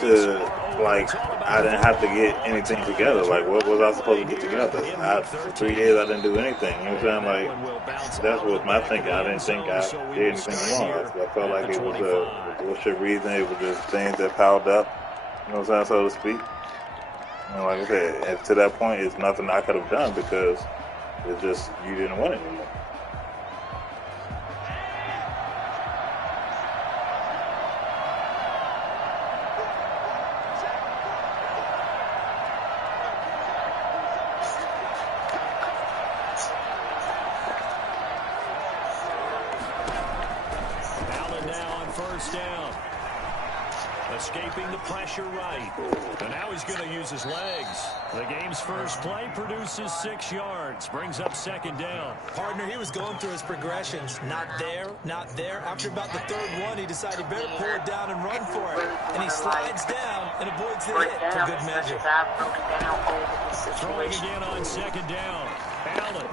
to, like, I didn't have to get anything together. Like, what was I supposed to get together? For 3 years, I didn't do anything. You know what I'm saying? Like, that was my thinking. I didn't think I did anything wrong. I felt like it was a bullshit reason. It was just things that piled up, you know what I'm saying, so to speak. And like I said, and to that point, it's nothing I could have done because it's just, you didn't want it anymore. Escaping the pressure right. And now he's going to use his legs. The game's first play produces 6 yards. Brings up second down. Partner, he was going through his progressions. Not there, not there. After about the third one, he decided he better pull it down and run for it. And he slides down and avoids the hit for good measure. Throwing again on second down. Allen.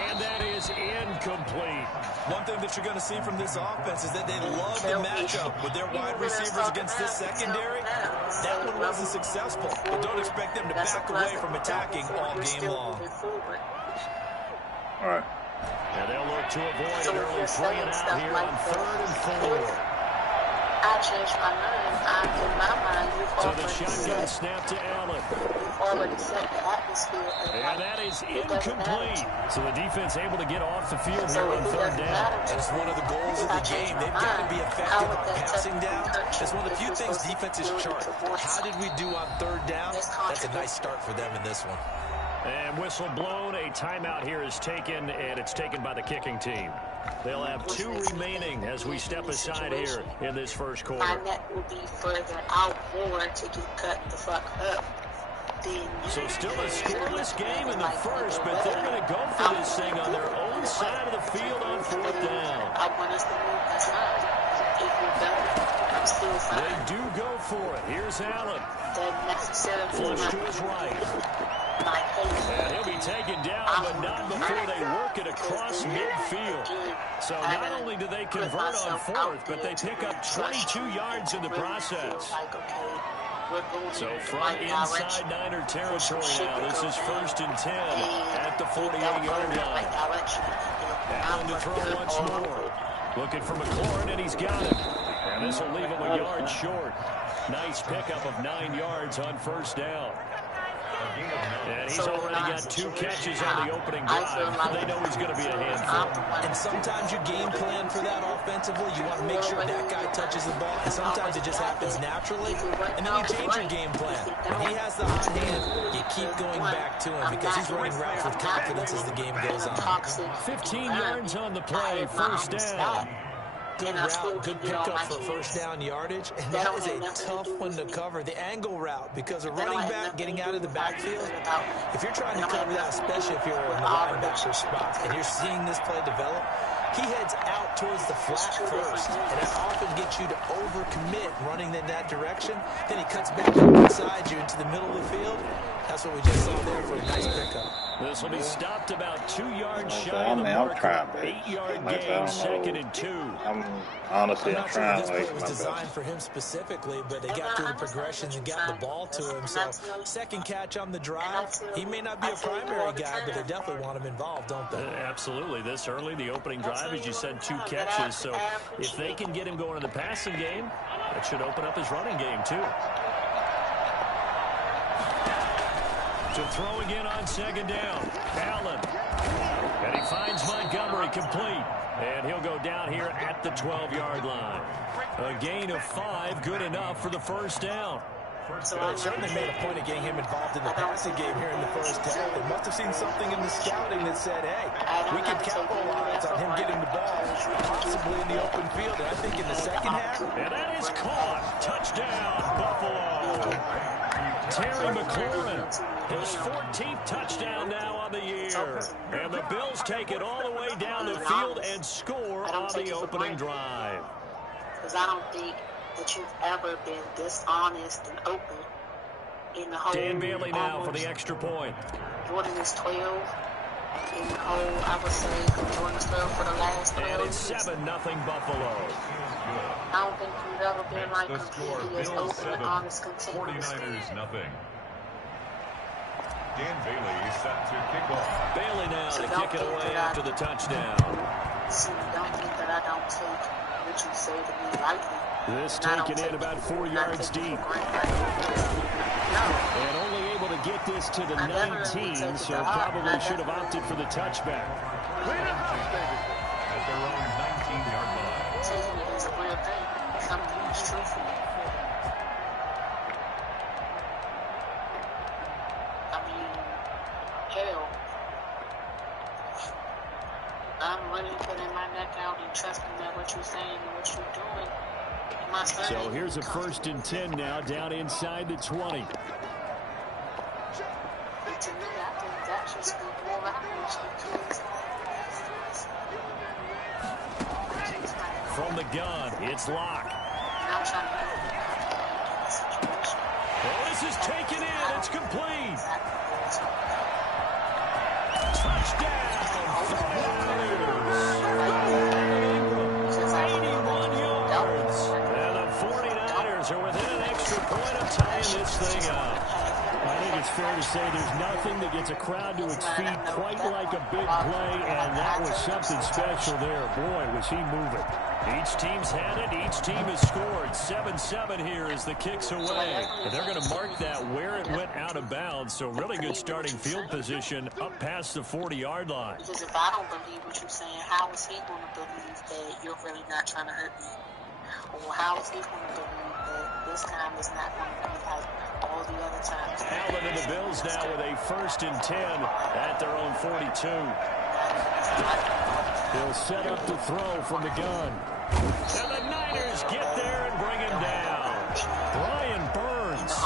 And that is incomplete. One thing that you're going to see from this offense is that they love the matchup with their wide receivers against this secondary. That one wasn't successful, but don't expect them to back away from attacking all game long. All right. And they'll look to avoid an early 3-and-out here on 3rd and 4. I changed my mind. In my mind, you've so the shotgun snap to Allen. Already set the atmosphere. And that is incomplete. So the defense able to get off the field here on 3rd down. That's one of the goals of the game. They've got to be effective on passing down. That's one of the few things defenses chart. How did we do on 3rd down? That's a nice start for them in this one. And whistle blown. A timeout here is taken, and it's taken by the kicking team. They'll have 2 remaining as we step aside here in this first quarter. My net will be further out more to get cut the fuck up. So still a scoreless game in the first, but they're going to go for this thing on their own side of the field on 4th down. I want us to move that side. If you're better, I'm still fine. They do go for it. Here's Allen. Flush to his right. And he'll be taken down, but not before they work it across midfield. So not only do they convert on 4th, but they pick up 22 yards in the process. So from inside Niner territory now, this is 1st and 10 at the 48-yard line. Allen to throw once more. Looking for McLaurin, and he's got it. And this will leave him a yard short. Nice pickup of 9 yards on 1st down. And he's already got 2 catches on the opening drive. They know he's going to be a handful. And sometimes you game plan for that offensively. You want to make sure that guy touches the ball. And sometimes it just happens naturally. And then you change your game plan. When he has the hot hand, you keep going back to him because he's running routes with confidence as the game goes on. 15 yards on the play, 1st down. Good route, good pickup for 1st down yardage, and that is a tough one to cover. The angle route, because a running back getting out of the backfield, if you're trying to cover that, especially if you're in the linebacker spot, and you're seeing this play develop, he heads out towards the flat first, and that often gets you to overcommit running in that direction. Then he cuts back up inside you into the middle of the field. That's what we just saw there for a nice pickup. This will be stopped about 2 yards shy of the mark. 8-yard gain, 2nd and 2. I'm honestly not trying sure to this play was designed for him specifically, but they got through the progressions and got the ball to him. So second catch on the drive. He may not be a primary guy, but they definitely want him involved, don't they? Absolutely. This early, the opening drive, as you said, 2 catches. So if they can get him going in the passing game, that should open up his running game too. To throw again on 2nd down. Allen. And he finds Montgomery complete. And he'll go down here at the 12-yard line. A gain of 5, good enough for the 1st down. They certainly made a point of getting him involved in the passing game here in the first half. They must have seen something in the scouting that said, hey, we can capitalize on him getting the ball, possibly in the open field. And I think in the second half. And that is caught. Touchdown, Buffalo. Terry McLaurin, his 14th touchdown now on the year. And the Bills take it all the way down the field and score on the opening drive. Because I don't think that you've ever been this honest and open in the whole. Dan Bailey now for the extra point. Jordan is 12 in the whole, I would say, Jordan's 12 for the last 12. And it's 7-0 Buffalo. I don't think you've ever been like completely as open and honest, continuous. 49ers nothing. Dan Bailey is set to kick off. Bailey now to kick it away after the touchdown. See, don't think that I don't take what you say to me lightly. This taken in about 4 yards deep. And only able to get this to the 19, so probably should have opted for the touchback. At their own 19-yard line. Taking it is a real thing. Something that's true for me. I mean, hell, I'm really putting my neck out and trusting that what you're saying and what you're doing. So here's a 1st and 10 now, down inside the 20. To me, I think that should speak more volumes because from the gun, it's Locke. I'm trying to get the situation. Well, this is taken in. It's complete. Touchdown. 81 yards. And the 49ers are within an extra point of tying this thing up. I think it's fair to say there's nothing that gets a crowd to its feet quite like a big play, and that was something special there. Boy, was he moving. Each team's had it. Each team has scored. 7-7 here as the kick's away. And they're going to mark that where it went out of bounds, so really good starting field position up past the 40-yard line. Because if I don't believe what you're saying, how is he going to believe that you're really not trying to hurt me? Or how is he going to believe that this time is not going to be like all the other times? Allen and the Bills now with a 1st and 10 at their own 42. They'll set up to throw from the gun. And the Niners get there and bring him down. Brian Burns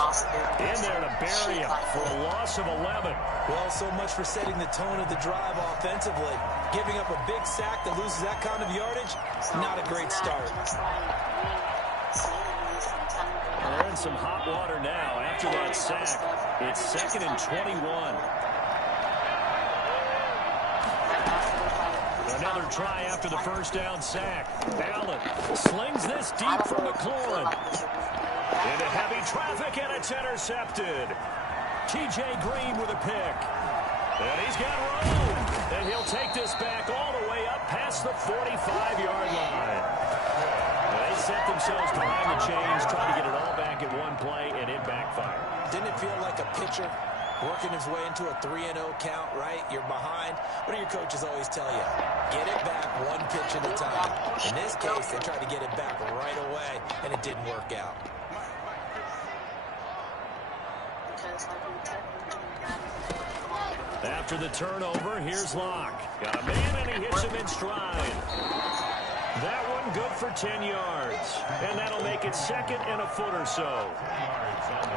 in there to bury him for a loss of 11. Well, so much for setting the tone of the drive offensively. Giving up a big sack that loses that kind of yardage, not a great start. They're in some hot water now after that sack. It's 2nd and 21. Another try after the 1st down sack. Allen slings this deep for McLaurin. Into heavy traffic, and it's intercepted. T.J. Green with a pick. And he's got room. And he'll take this back all the way up past the 45-yard line. They set themselves behind the chains, trying to get it all back in one play, and it backfired. Didn't it feel like a pitcher working his way into a 3-0 count, right? You're behind. What do your coaches always tell you? Get it back one pitch at a time. In this case, they tried to get it back right away, and it didn't work out. After the turnover, here's Locke. Got a man, and he hits him in stride. That one good for 10 yards. And that'll make it 2nd and a foot or so.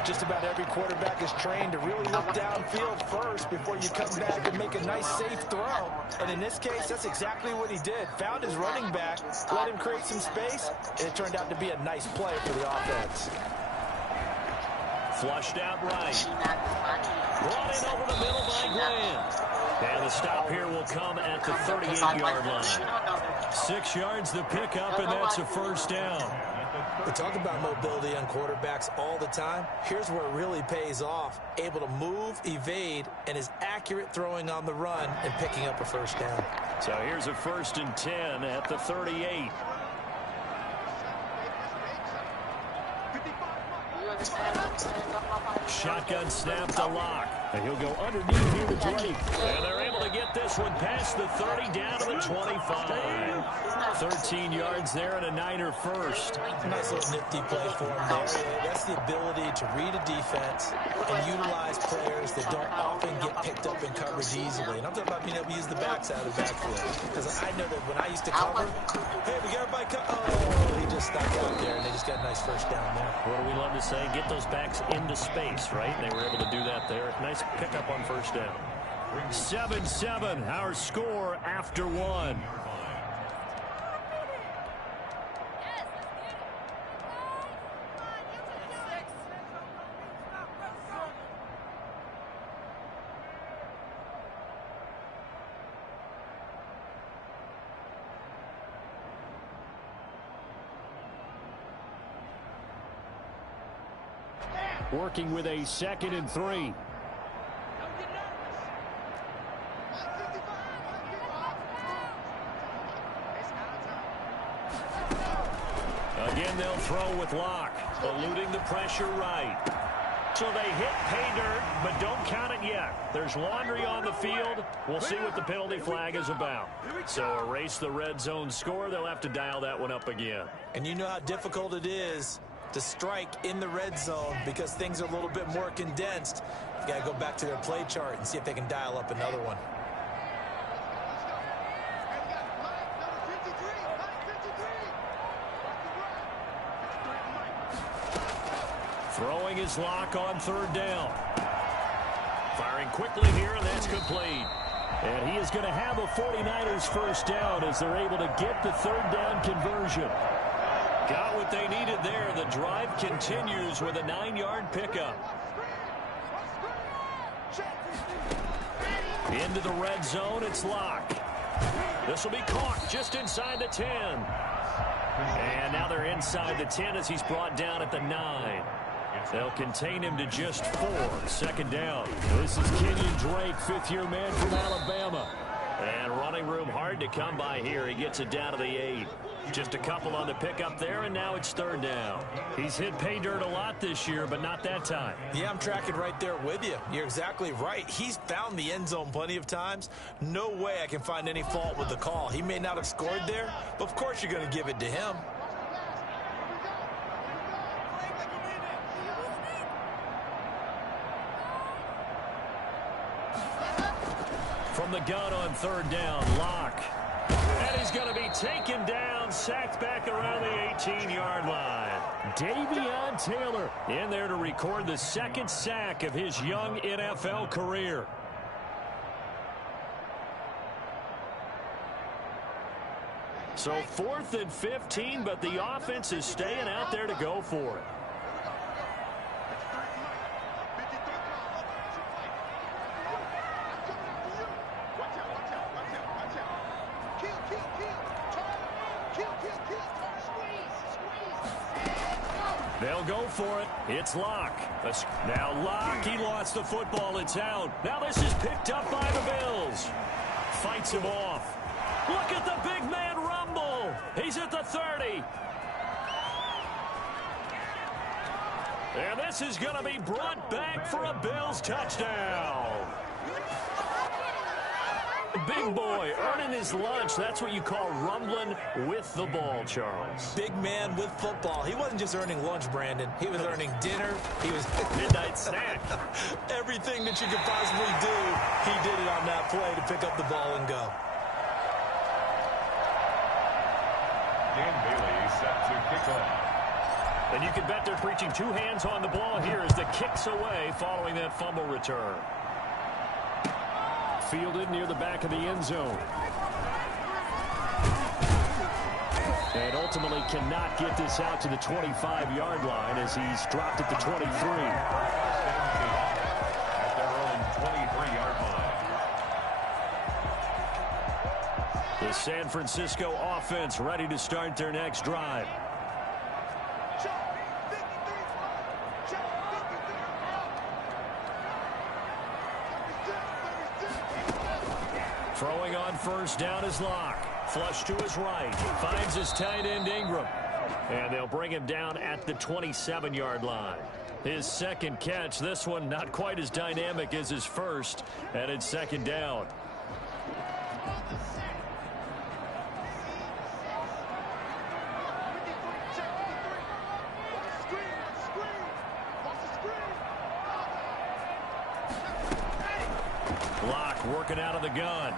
Just about every quarterback is trained to really look downfield first before you come back and make a nice, safe throw. And in this case, that's exactly what he did. Found his running back, let him create some space, and it turned out to be a nice play for the offense. Flushed out right. Brought in over the middle by Glenn. And the stop here will come at the 38-yard line. 6 yards the pickup, and that's a 1st down. We talk about mobility on quarterbacks all the time. Here's where it really pays off. Able to move, evade, and is accurate throwing on the run and picking up a 1st down. So here's a 1st and 10 at the 38. Shotgun snap to Locke. And he'll go underneath here to Drake. And they're able to get this one past the 30 down to the 25. 13 yards there and a Niner 1st. Nice little nifty play for him there. That's the ability to read a defense and utilize players that don't often get picked up in coverage easily. And I'm talking about being able to use the backs out of the backfield. Because I know that when I used to cover, hey, we got everybody he just stuck out there, and they just got a nice 1st down there. What do we love to say? Get those backs into space, right? They were able to do that there. Nice pickup on 1st down. 7-7, our score after 1. working with a 2nd and 3. Again, they'll throw with Locke, eluding the pressure right. So they hit pay dirt, but don't count it yet. There's laundry on the field. We'll see what the penalty flag is about. So erase the red zone score. They'll have to dial that one up again. And you know how difficult it is to strike in the red zone because things are a little bit more condensed. You got to go back to their play chart and see if they can dial up another one. Throwing his Locke on 3rd down. Firing quickly here, and that's complete. And he is going to have a 49ers first down as they're able to get the 3rd down conversion. Got what they needed there. The drive continues with a 9-yard pickup. Into the red zone, it's Locke. This will be caught just inside the 10. And now they're inside the 10 as he's brought down at the 9. They'll contain him to just 4. 2nd down. This is Kenyon Drake, 5th-year man from Alabama. And running room hard to come by here. He gets it down to the 8. Just a couple on the pickup there, and now it's 3rd down. He's hit pay dirt a lot this year, but not that time. Yeah, I'm tracking right there with you. You're exactly right. He's found the end zone plenty of times. No way I can find any fault with the call. He may not have scored there, but of course you're going to give it to him. From the gun on 3rd down, Locke. And he's going to be taken down, sacked back around the 18-yard line. Davion Taylor in there to record the 2nd sack of his young NFL career. So 4th and 15, but the offense is staying out there to go for it. They'll go for it. It's Locke. Now Locke, he lost the football. It's out. Now this is picked up by the Bills. Fights him off. Look at the big man rumble. He's at the 30. And this is going to be brought back for a Bills touchdown. Big boy earning his lunch. That's what you call rumbling with the ball, Charles. Big man with football. He wasn't just earning lunch, Brandon. He was earning dinner. He was midnight snack. Everything that you could possibly do, he did it on that play to pick up the ball and go. Dan Bailey set to kick off. And you can bet they're preaching 2 hands on the ball here as the kick's away following that fumble return. Fielded near the back of the end zone. And ultimately cannot get this out to the 25-yard line as he's dropped at the 23. At their own 23-yard line. The San Francisco offense ready to start their next drive. Throwing on 1st down is Locke. Flush to his right. Finds his tight end Ingram. And they'll bring him down at the 27-yard line. His 2nd catch. This one not quite as dynamic as his first. And it's 2nd down. Locke working out of the gun.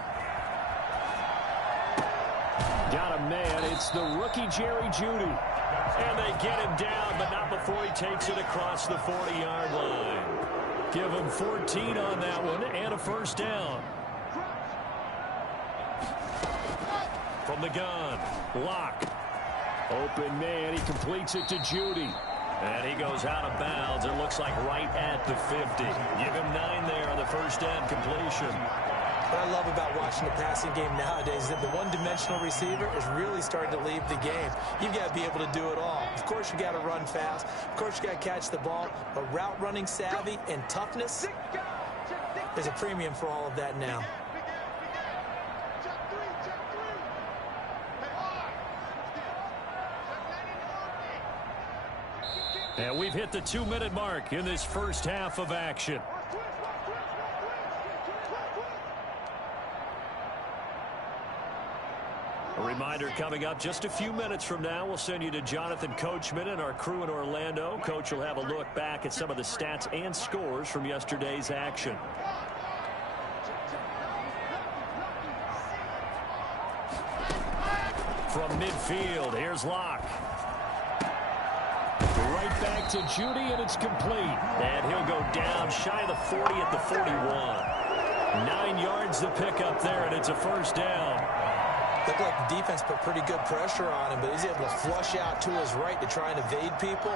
Got a man. It's the rookie Jerry Jeudy. And they get him down, but not before he takes it across the 40-yard line. Give him 14 on that one and a 1st down. From the gun, Locke. Open man. He completes it to Jeudy. And he goes out of bounds. It looks like right at the 50. Give him 9 there on the 1st down completion. What I love about watching the passing game nowadays is that the one-dimensional receiver is really starting to leave the game. You've got to be able to do it all. Of course, you got to run fast. Of course, you got to catch the ball. But route running savvy and toughness, there's a premium for all of that now. And we've hit the 2-minute mark in this first half of action. A reminder coming up just a few minutes from now, we'll send you to Jonathan Coachman and our crew in Orlando. Coach will have a look back at some of the stats and scores from yesterday's action. From midfield, here's Locke. Right back to Judy, and it's complete. And he'll go down shy of the 40 at the 41. 9 yards to pick up there, and it's a first down. Looked like the defense put pretty good pressure on him, but he's able to flush out to his right to try and evade people.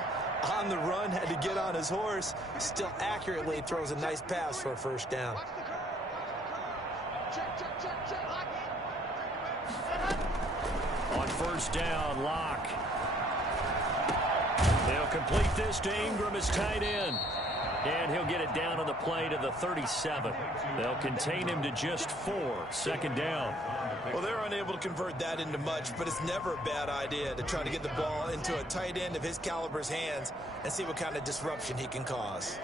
On the run, had to get on his horse. Still accurately throws a nice pass for a first down. On first down, Locke. They'll complete this to Ingram as tight end. And he'll get it down on the play to the 37. They'll contain him to just 4. Second down. Well, they're unable to convert that into much, but it's never a bad idea to try to get the ball into a tight end of his caliber's hands and see what kind of disruption he can cause.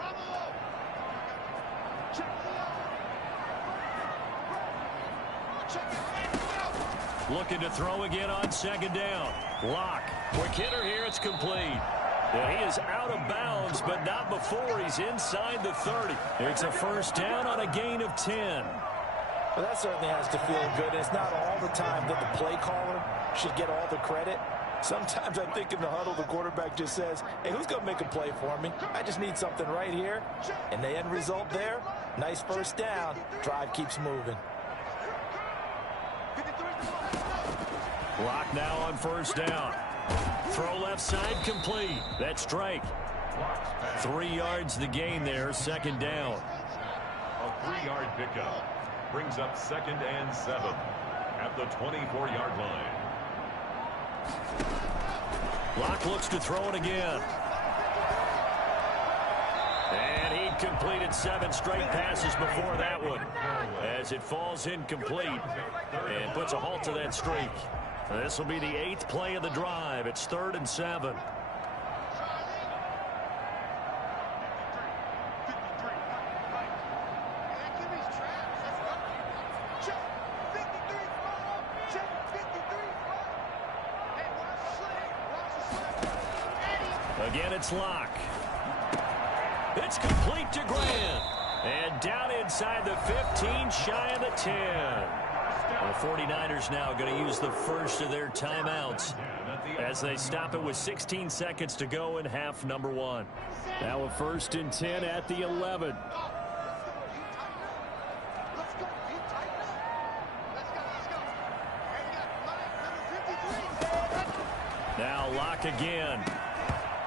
Looking to throw again on second down. Locke. Quick hitter here. It's complete. And he is out of bounds, but not before he's inside the 30. It's a first down on a gain of 10. Well, that certainly has to feel good. It's not all the time that the play caller should get all the credit. Sometimes I think in the huddle, the quarterback just says, hey, who's going to make a play for me? I just need something right here. And the end result there, nice first down. Drive keeps moving. Locke now on first down. Throw left side complete. That's Drake. 3 yards the gain there, second down. A 3-yard pickup brings up 2nd and 7 at the 24-yard line. Locke looks to throw it again. And he completed 7 straight passes before that one, as it falls incomplete and puts a halt to that streak. This will be the 8th play of the drive. It's 3rd and 7. Again, it's Locke. It's complete to Grant. And down inside the 15, shy of the 10. The 49ers now going to use the first of their timeouts as they stop it with 16 seconds to go in half number 1. Now a 1st and 10 at the 11. Now Locke again.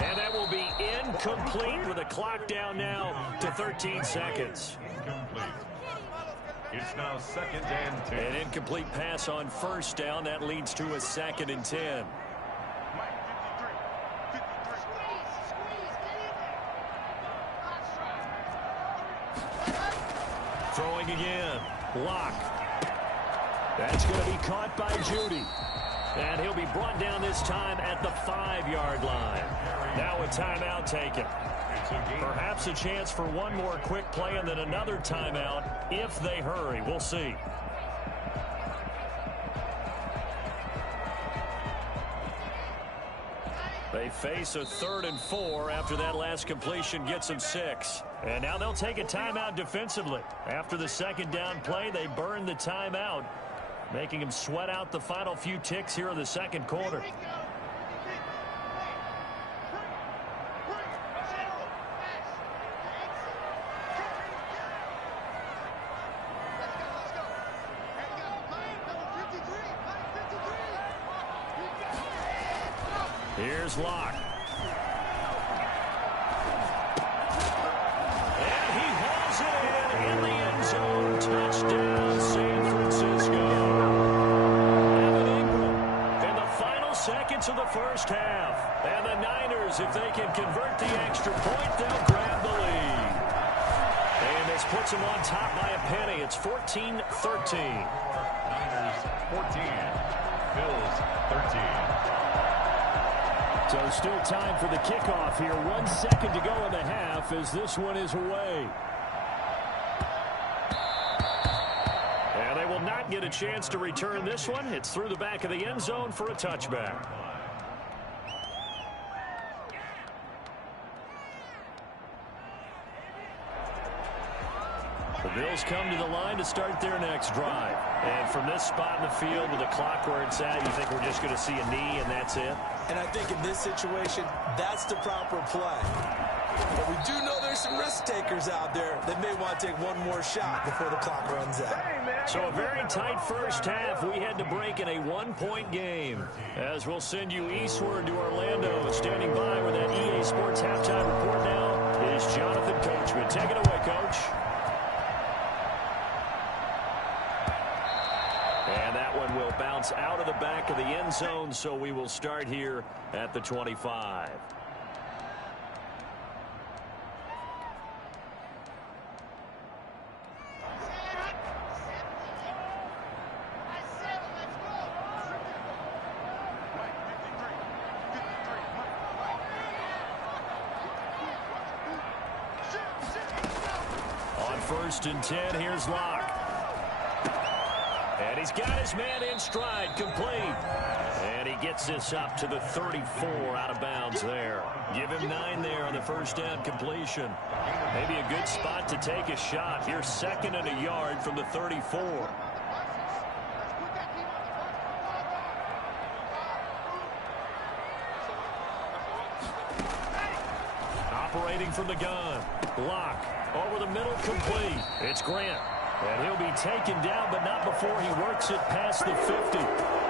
And that will be incomplete with a clock down now to 13 seconds. It's now 2nd and 10. An incomplete pass on first down. That leads to a 2nd and 10. Throwing again. Locke. That's going to be caught by Judy. And he'll be brought down this time at the 5-yard line. Now a timeout taken. Perhaps a chance for one more quick play and then another timeout if they hurry. We'll see. They face a 3rd and 4 after that last completion gets them 6. And now they'll take a timeout defensively. After the 2nd down play, they burn the timeout, making them sweat out the final few ticks here in the 2nd quarter. Here's Locke. And he hauls it in the end zone. Touchdown, first half. And the Niners, if they can convert the extra point, they'll grab the lead. And this puts them on top by a penny. It's 14-13. Niners 14, Bills 13. So still time for the kickoff here. 1 second to go in the half as this one is away. And they will not get a chance to return this one. It's through the back of the end zone for a touchback. The Bills come to the line to start their next drive. And from this spot in the field with the clock where it's at, you think we're just going to see a knee and that's it? And I think in this situation, that's the proper play. But we do know there's some risk takers out there that may want to take one more shot before the clock runs out. So a very tight first half. We had to break in a one-point game. As we'll send you eastward to Orlando. Standing by with that EA Sports halftime report now is Jonathan Coachman. Take it away, Coach. And that one will bounce out of the back of the end zone, so we will start here at the 25. On 1st and 10, here's Locke. And he's got his man in stride, complete. And he gets this up to the 34, out of bounds there. Give him 9 there on the first down completion. Maybe a good spot to take a shot. Here's 2nd and a yard from the 34. Operating from the gun. Block. Over the middle, complete. It's Grant. And he'll be taken down, but not before he works it past the 50.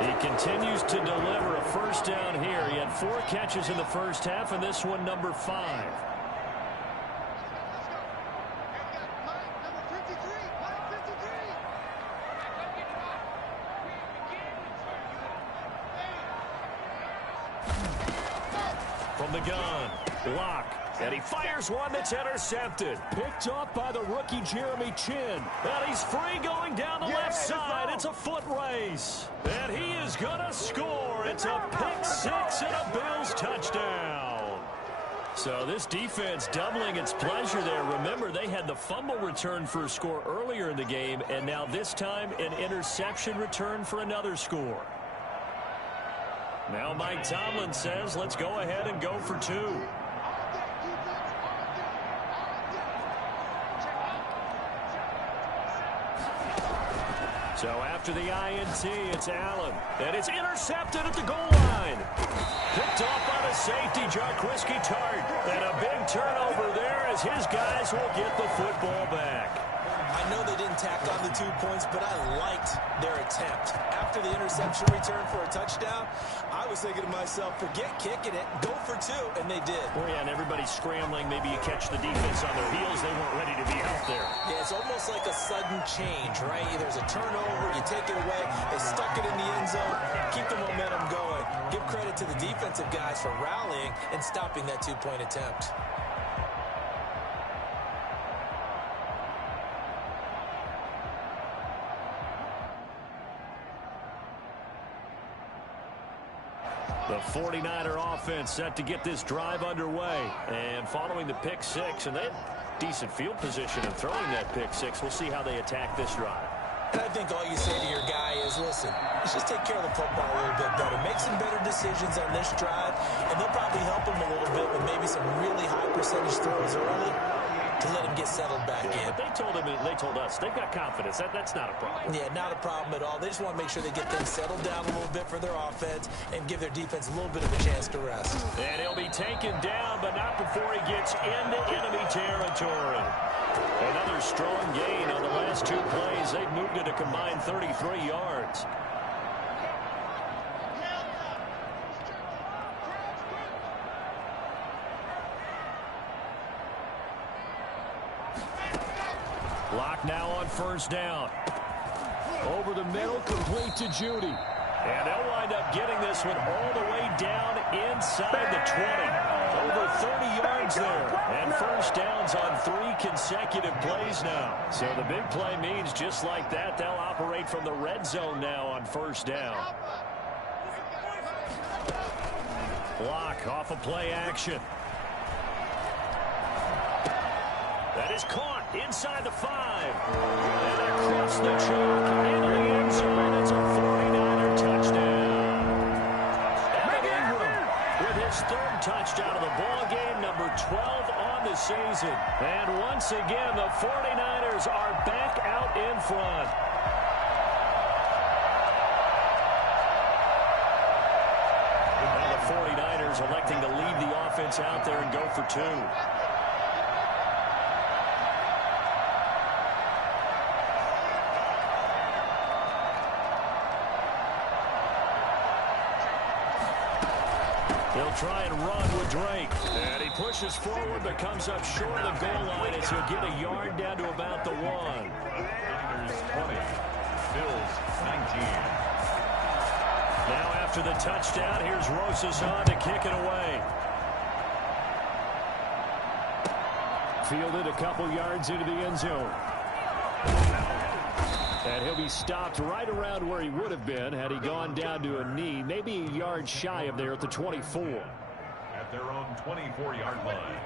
He continues to deliver a first down here. He had 4 catches in the first half, and this one number 5. From the gun, Locke. And he fires one that's intercepted. Picked off by the rookie Jeremy Chinn. And he's free going down the left side. It's a foot race. And he is going to score. It's a pick 6 and a Bills touchdown. So this defense doubling its pleasure there. Remember, they had the fumble return for a score earlier in the game. And now this time an interception return for another score. Now Mike Tomlin says, let's go ahead and go for 2. So after the INT, it's Allen. And it's intercepted at the goal line. Picked off by the safety, Jarquiski Tart. And a big turnover there as his guys will get the football back. I know they didn't tack on the 2 points, but I liked their attempt. After the interception return for a touchdown, I was thinking to myself, forget kicking it, go for 2, and they did. Oh, yeah, and everybody's scrambling. Maybe you catch the defense on their heels. They weren't ready to be out there. Yeah, it's almost like a sudden change, right? There's a turnover, you take it away, they stuck it in the end zone, keep the momentum going. Give credit to the defensive guys for rallying and stopping that 2-point attempt. The 49er offense set to get this drive underway. And following the pick 6, and they had decent field position in throwing that pick 6. We'll see how they attack this drive. And I think all you say to your guy is, listen, let's just take care of the football a little bit better. Make some better decisions on this drive, and they'll probably help him a little bit with maybe some really high percentage throws early to let him get settled back in. But they told us they've got confidence. That's not a problem. Yeah, not a problem at all. They just want to make sure they get things settled down a little bit for their offense and give their defense a little bit of a chance to rest. And he'll be taken down, but not before he gets into enemy territory. Another strong gain on the last 2 plays. They've moved it a combined 33 yards. Lock now on first down. Over the middle, complete to Judy. And they'll wind up getting this one all the way down inside the 20. Over 30 yards there. And first downs on 3 consecutive plays now. So the big play means just like that, they'll operate from the red zone now on first down. Block off of play action. That is caught inside the 5. And across the chalk into the end zone. It's a 49er touchdown. Evan Ingram with his 3rd touchdown of the ball game, number 12 on the season. And once again, the 49ers are back out in front. Now the 49ers electing to leave the offense out there and go for 2. He'll try and run with Drake. And he pushes forward but comes up short of the goal line as he'll get a yard down to about the 1. Niners 20. Bills 19. Now after the touchdown, here's Rosas to kick it away. Fielded a couple yards into the end zone. And he'll be stopped right around where he would have been had he gone down to a knee, maybe a yard shy of there at the 24. At their own 24-yard line.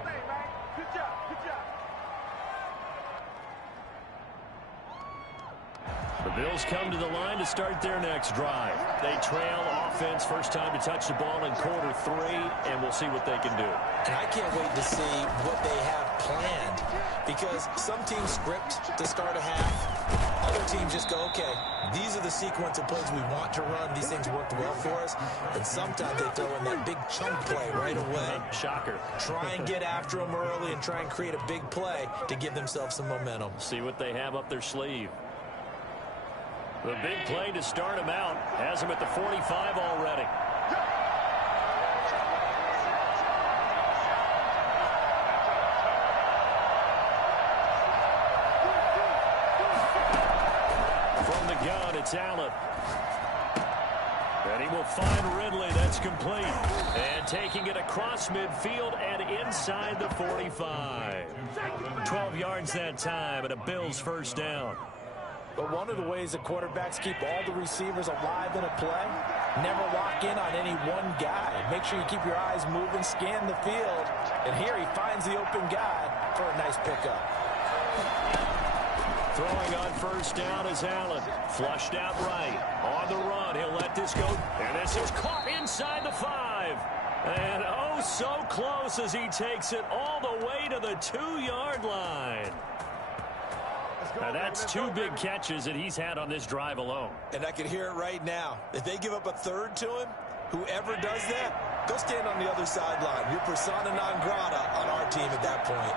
The Bills come to the line to start their next drive. They trail offense, first time to touch the ball in quarter 3, and we'll see what they can do. And I can't wait to see what they have planned, because some teams script to start a half. Other teams just go, okay, these are the sequence of plays we want to run. These things worked well for us. And sometimes they throw in that big chunk play right away. Shocker. Try and get after them early and try and create a big play to give themselves some momentum. See what they have up their sleeve. The big play to start him out has him at the 45 already. From the gun, it's Allen. And he will find Ridley. That's complete. And taking it across midfield and inside the 45. 12 yards that time and a Bills first down. But one of the ways that quarterbacks keep all the receivers alive in a play, never lock in on any one guy. Make sure you keep your eyes moving, scan the field. And here he finds the open guy for a nice pickup. Throwing on first down is Allen. Flushed out right. On the run, he'll let this go. And this is caught inside the 5. And oh, so close as he takes it all the way to the 2-yard line. Now that's 2 big catches that he's had on this drive alone. And I can hear it right now. If they give up a 3rd to him, whoever does that, go stand on the other sideline. You're persona non grata on our team at that point.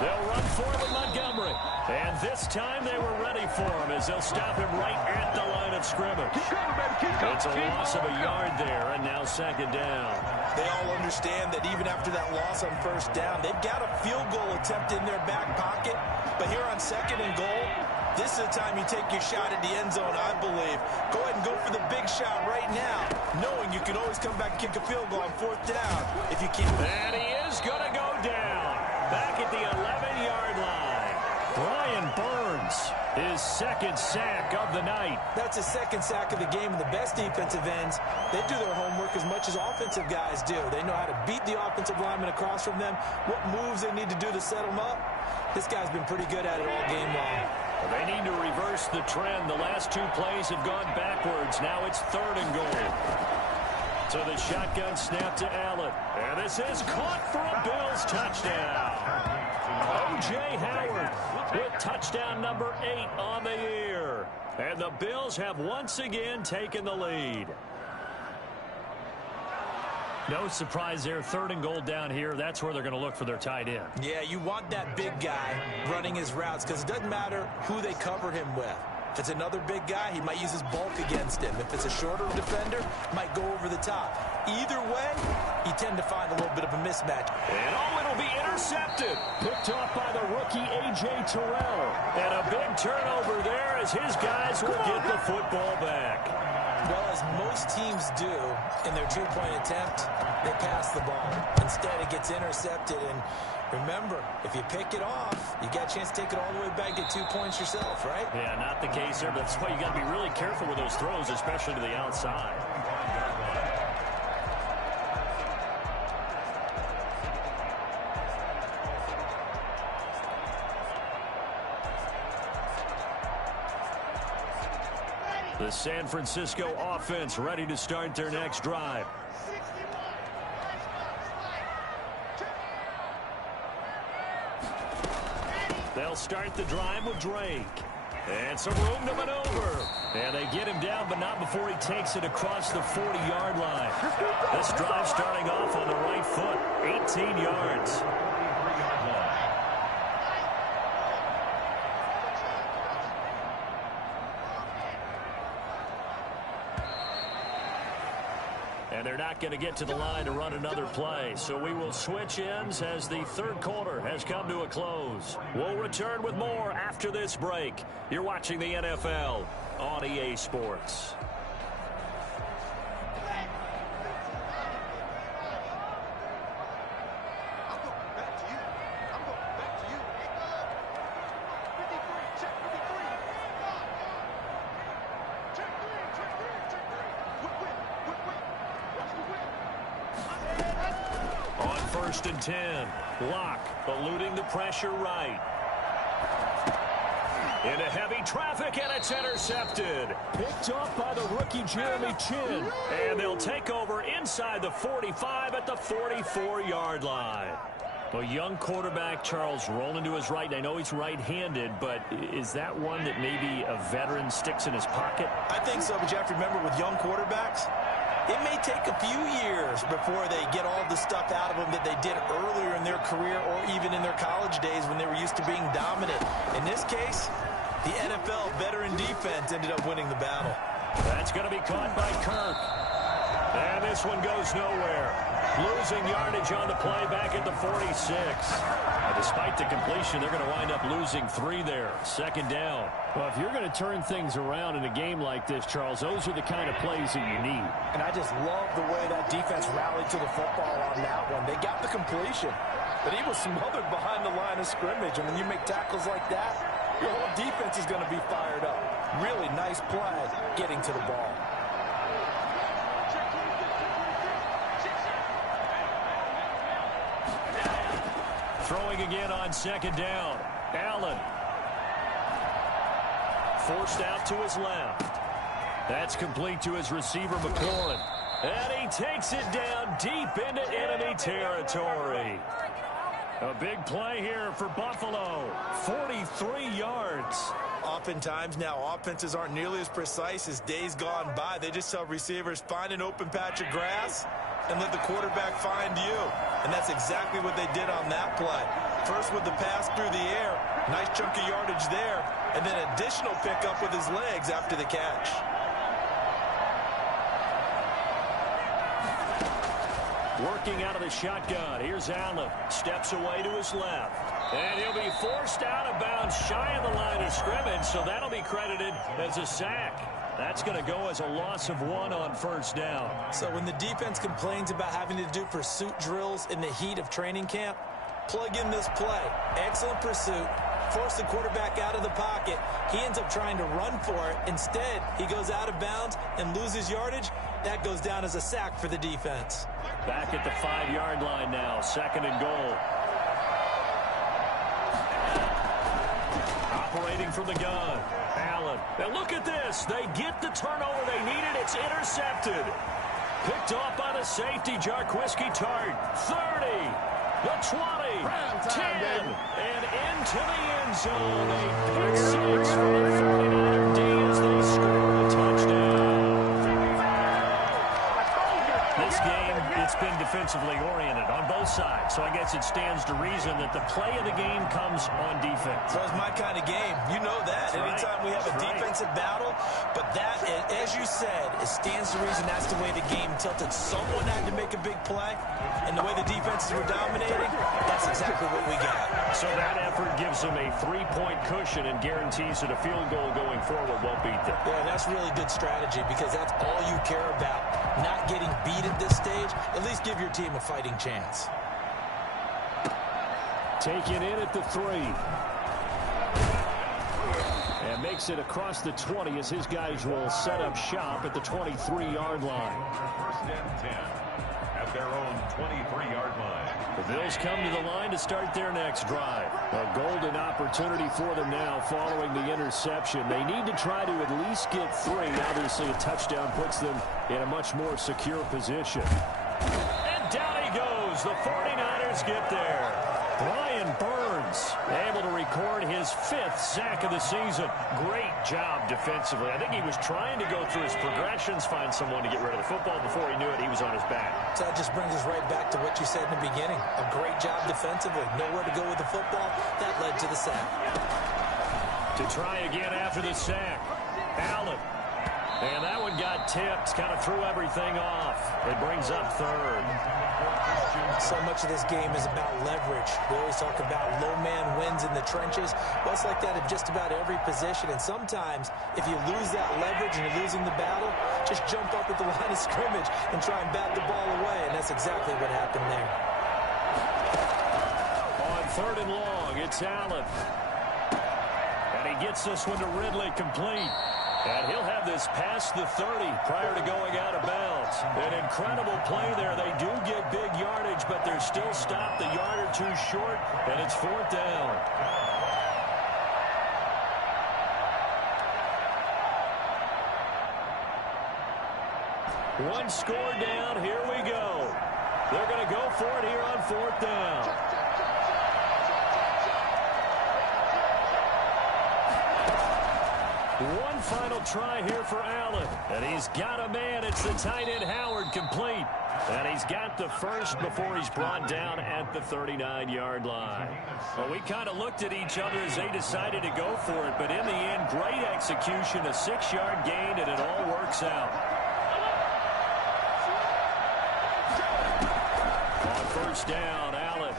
They'll run for it with Montgomery. And this time they were ready for him as they'll stop him right at the line of scrimmage. It's a loss of a yard there, and now 2nd down. They all understand that even after that loss on first down, they've got a field goal attempt in their back pocket. But here on 2nd and goal, this is the time you take your shot at the end zone, I believe. Go ahead and go for the big shot right now, knowing you can always come back and kick a field goal on 4th down if you can. And he is going to go down back at the 11-yard line. Brian Burns, his 2nd sack of the night. That's his 2nd sack of the game, and the best defensive ends, they do their homework as much as offensive guys do. They know how to beat the offensive lineman across from them, what moves they need to do to set them up. This guy's been pretty good at it all game long. Well, they need to reverse the trend. The last 2 plays have gone backwards. Now it's 3rd and goal. So the shotgun snap to Allen. And this is caught for a Bills touchdown. O.J. Howard with touchdown number 8 on the year. And the Bills have once again taken the lead. No surprise there. 3rd and goal down here. That's where they're going to look for their tight end. Yeah, you want that big guy running his routes because it doesn't matter who they cover him with. If it's another big guy, he might use his bulk against him. If it's a shorter defender, might go over the top. Either way, you tend to find a little bit of a mismatch. And it'll be intercepted. Picked off by the rookie A.J. Terrell. And a big turnover there as his guys will get the football back. Well, as most teams do in their two-point attempt, they pass the ball. Instead, it gets intercepted. And remember, if you pick it off, you got a chance to take it all the way back, get 2 points yourself, right? Yeah, not the case there, but that's why you got to be really careful with those throws, especially to the outside. The San Francisco offense ready to start their next drive. They'll start the drive with Drake. And some room to maneuver. And they get him down, but not before he takes it across the 40-yard line. This drive starting off on the right foot, 18 yards. And they're not going to get to the line to run another play. So we will switch ends as the third quarter has come to a close. We'll return with more after this break. You're watching the NFL on EA Sports. First and 10. Locke eluding the pressure right. Into heavy traffic, and it's intercepted. Picked off by the rookie Jeremy Chinn. And they'll take over inside the 45 at the 44-yard line. A young quarterback, Charles, rolling to his right. And I know he's right-handed, but is that one that maybe a veteran sticks in his pocket? I think so, but you have to remember with young quarterbacks, it may take a few years before they get all the stuff out of them that they did earlier in their career or even in their college days when they were used to being dominant. In this case, the NFL veteran defense ended up winning the battle. That's going to be caught by Kirk. And this one goes nowhere. Losing yardage on the play back at the 46. Despite the completion, they're going to wind up losing 3 there. Second down. Well, if you're going to turn things around in a game like this, Charles, those are the kind of plays that you need. And I just love the way that defense rallied to the football on that one. They got the completion, but he was smothered behind the line of scrimmage. And when you make tackles like that, your whole defense is going to be fired up. Really nice play getting to the ball. Throwing again on second down. Allen. Forced out to his left. That's complete to his receiver, McLaurin. And he takes it down deep into enemy territory. A big play here for Buffalo. 43 yards. Oftentimes now, offenses aren't nearly as precise as days gone by. They just tell receivers, find an open patch of grass and let the quarterback find you. And that's exactly what they did on that play. First with the pass through the air, nice chunk of yardage there, and then additional pickup with his legs after the catch. Working out of the shotgun. Here's Allen. Steps away to his left. And he'll be forced out of bounds shy of the line of scrimmage, so that'll be credited as a sack. That's going to go as a loss of 1 on first down. So when the defense complains about having to do pursuit drills in the heat of training camp, plug in this play. Excellent pursuit. Force the quarterback out of the pocket. He ends up trying to run for it. Instead, he goes out of bounds and loses yardage. That goes down as a sack for the defense. Back at the 5-yard line now. Second and goal. Operating from the gun. Allen. And look at this. They get the turnover they needed. It's intercepted. Picked off by the safety, Jarquiski Tart. 30. The 20. 10. And into the end zone. A pick six for the 49er D as they score a touchdown. this game, it's been defensively oriented on both sides. So I guess it stands to reason that the play of the game comes on defense. So it's my kind of game. You know that. That's Anytime we have a defensive battle. But that, as you said, it stands to reason that's the way the game tilted. Someone had to make a big play. And the way the defenses were dominating, that's exactly what we got. So that effort gives them a 3-point cushion and guarantees that a field goal going forward won't beat them. Yeah, that's really good strategy because that's all you care about. Not getting beat at this stage. At least give your team a fighting chance. Taking in at the 3. And makes it across the 20 as his guys will set up shop at the 23-yard line. First and 10 at their own 23-yard line. The Bills come to the line to start their next drive. A golden opportunity for them now following the interception. They need to try to at least get 3. Obviously, a touchdown puts them in a much more secure position. And down he goes. The 49ers get there. Brian Burns able to record his 5th sack of the season. Great job defensively. I think he was trying to go through his progressions, find someone to get rid of the football. Before he knew it, he was on his back. So that just brings us right back to what you said in the beginning. A great job defensively. Nowhere to go with the football. That led to the sack. To try again after the sack. Allen. And that one got tipped. Kind of threw everything off. It brings up 3rd. So much of this game is about leverage. We always talk about low man wins in the trenches. Well, it's like that in just about every position. And sometimes, if you lose that leverage and you're losing the battle, just jump up at the line of scrimmage and try and bat the ball away. And that's exactly what happened there. On 3rd and long, it's Allen. And he gets this one to Ridley complete. And he'll have this past the 30 prior to going out of bounds. An incredible play there. They do get big yardage, but they're still stopped a yard or 2 short, and it's 4th down. One score down. Here we go. They're going to go for it here on 4th down. One final try here for Allen. And he's got a man. It's the tight end Howard complete. And he's got the first before he's brought down at the 39-yard line. Well, we kind of looked at each other as they decided to go for it. But in the end, great execution, a 6-yard gain, and it all works out. On 1st down, Allen.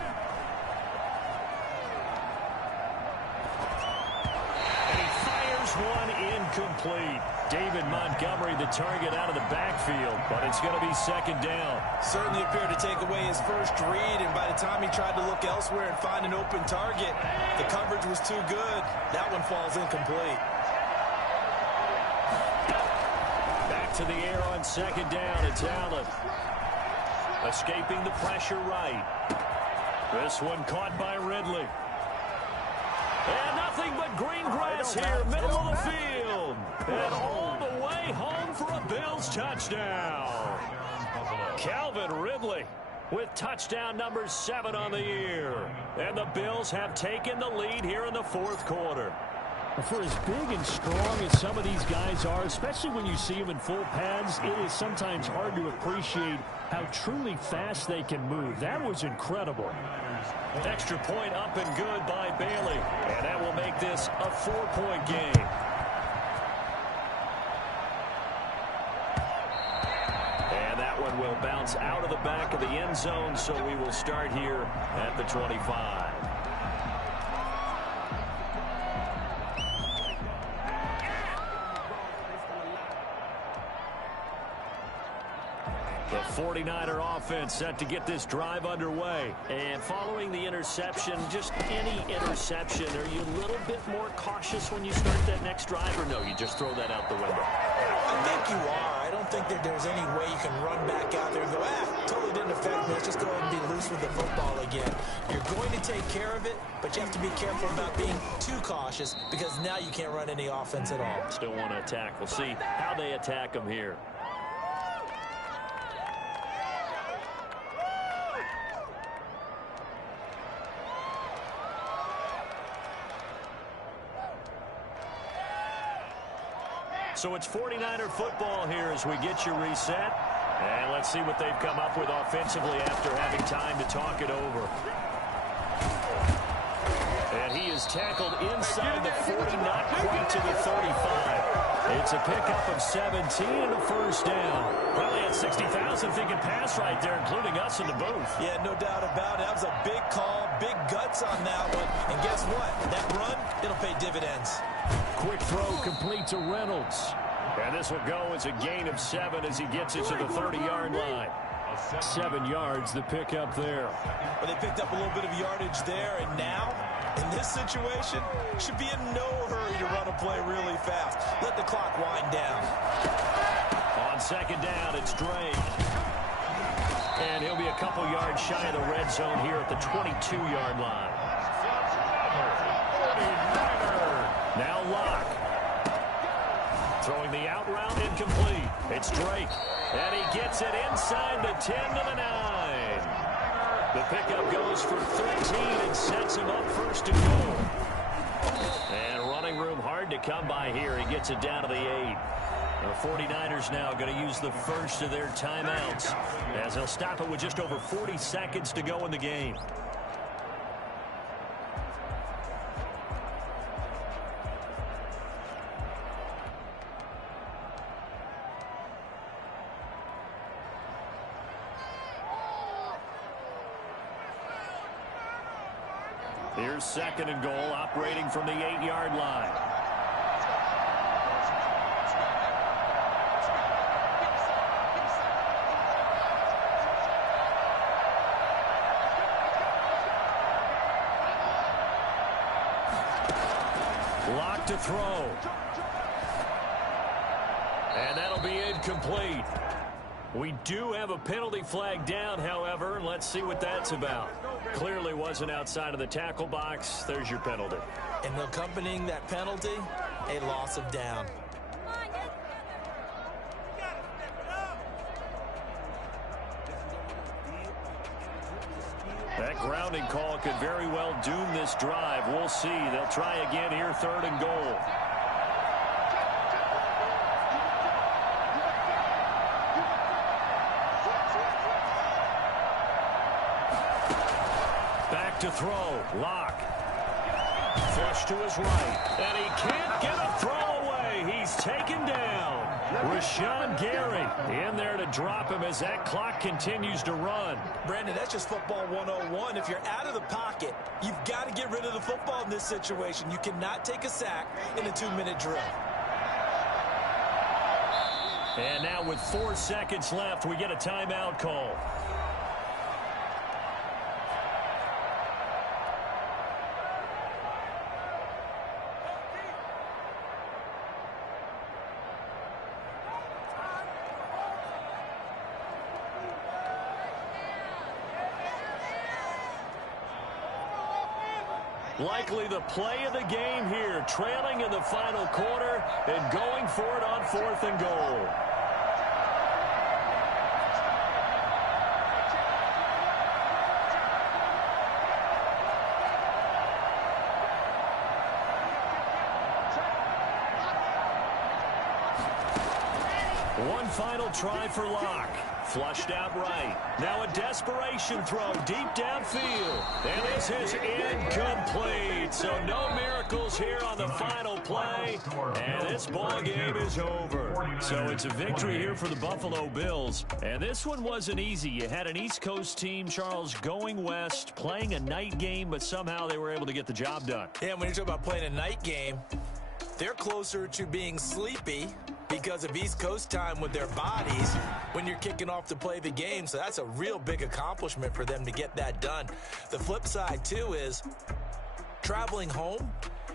One incomplete. David Montgomery, the target out of the backfield, but it's going to be 2nd down. Certainly appeared to take away his first read, and by the time he tried to look elsewhere and find an open target, the coverage was too good. That one falls incomplete. Back to the air on 2nd down. It's Allen. Escaping the pressure right. This one caught by Ridley. And nothing but green grass here, middle of the field. And all the way home for a Bills touchdown. Calvin Ridley with touchdown number 7 on the year. And the Bills have taken the lead here in the 4th quarter. For as big and strong as some of these guys are, especially when you see them in full pads, it is sometimes hard to appreciate how truly fast they can move. That was incredible. Extra point up and good by Bailey. And that will make this a 4-point game. And that one will bounce out of the back of the end zone, so we will start here at the 25. The 49er offense set to get this drive underway. And following the interception, just any interception, are you a little bit more cautious when you start that next drive, or no, you just throw that out the window? I think you are. I don't think that there's any way you can run back out there and go, totally didn't affect me. Let's just go ahead and be loose with the football again. You're going to take care of it, but you have to be careful about being too cautious because now you can't run any offense at all. Still want to attack. We'll see how they attack them here. So it's 49er football here as we get you reset. And let's see what they've come up with offensively after having time to talk it over. And he is tackled inside the 40, not quite to the 35. It's a pickup of 17 and a first down. Probably had 60,000 thinking pass right there, including us in the booth. Yeah, no doubt about it. That was a big call, big guts on that one. And guess what? That run, it'll pay dividends. Quick throw complete to Reynolds. And this will go as a gain of 7 as he gets it to the 30-yard line. 7 yards, the pickup there. Well, they picked up a little bit of yardage there, and now, in this situation, should be in no hurry to run a play really fast. Let the clock wind down. On second down, it's Drake. And he'll be a couple yards shy of the red zone here at the 22-yard line. Now Locke. Throwing the out route incomplete. It's Drake. And he gets it inside the 10 to the 9. The pickup goes for 13 and sets him up first and goal. And running room hard to come by here. He gets it down to the 8. The 49ers now going to use the first of their timeouts as they'll stop it with just over 40 seconds to go in the game. Here's second and goal, operating from the 8-yard line. Locked to throw. And that'll be incomplete. We do have a penalty flag down, however, and let's see what that's about. Clearly wasn't outside of the tackle box. There's your penalty. And accompanying that penalty, a loss of down. That grounding call could very well doom this drive. We'll see. They'll try again here, third and goal. Back to throw. Locke. Flush to his right. And he can't get a throw away. He's taken down. Rashawn Gary in there to drop him as that clock continues to run. Brandon, that's just football 101. If you're out of the pocket, you've got to get rid of the football in this situation. You cannot take a sack in a 2-minute drill. And now with 4 seconds left, we get a timeout call. Likely the play of the game here, trailing in the final quarter and going for it on 4th and goal. One final try for Locke. Flushed out right. Now a desperation throw deep downfield. And this is incomplete. So no miracles here on the final play. And this ball game is over. So it's a victory here for the Buffalo Bills. And this one wasn't easy. You had an East Coast team, Charles, going west, playing a night game, but somehow they were able to get the job done. Yeah, when you talk about playing a night game, they're closer to being sleepy because of East Coast time with their bodies when you're kicking off to play the game. So that's a real big accomplishment for them to get that done. The flip side, too, is traveling home.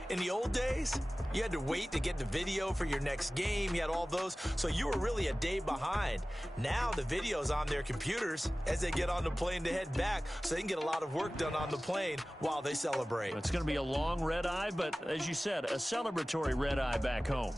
In the old days, you had to wait to get the video for your next game. You had all those. So you were really a day behind. Now the video's on their computers as they get on the plane to head back, so they can get a lot of work done on the plane while they celebrate. It's going to be a long red eye, but as you said, a celebratory red eye back home.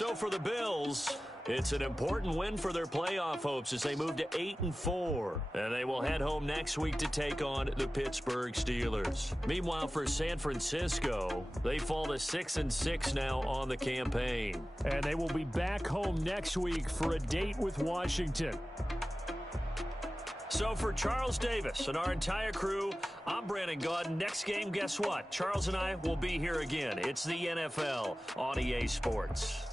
So for the Bills, it's an important win for their playoff hopes as they move to 8-4. And they will head home next week to take on the Pittsburgh Steelers. Meanwhile, for San Francisco, they fall to 6-6 now on the campaign. And they will be back home next week for a date with Washington. So for Charles Davis and our entire crew, I'm Brandon Gaudin. Next game, guess what? Charles and I will be here again. It's the NFL on EA Sports.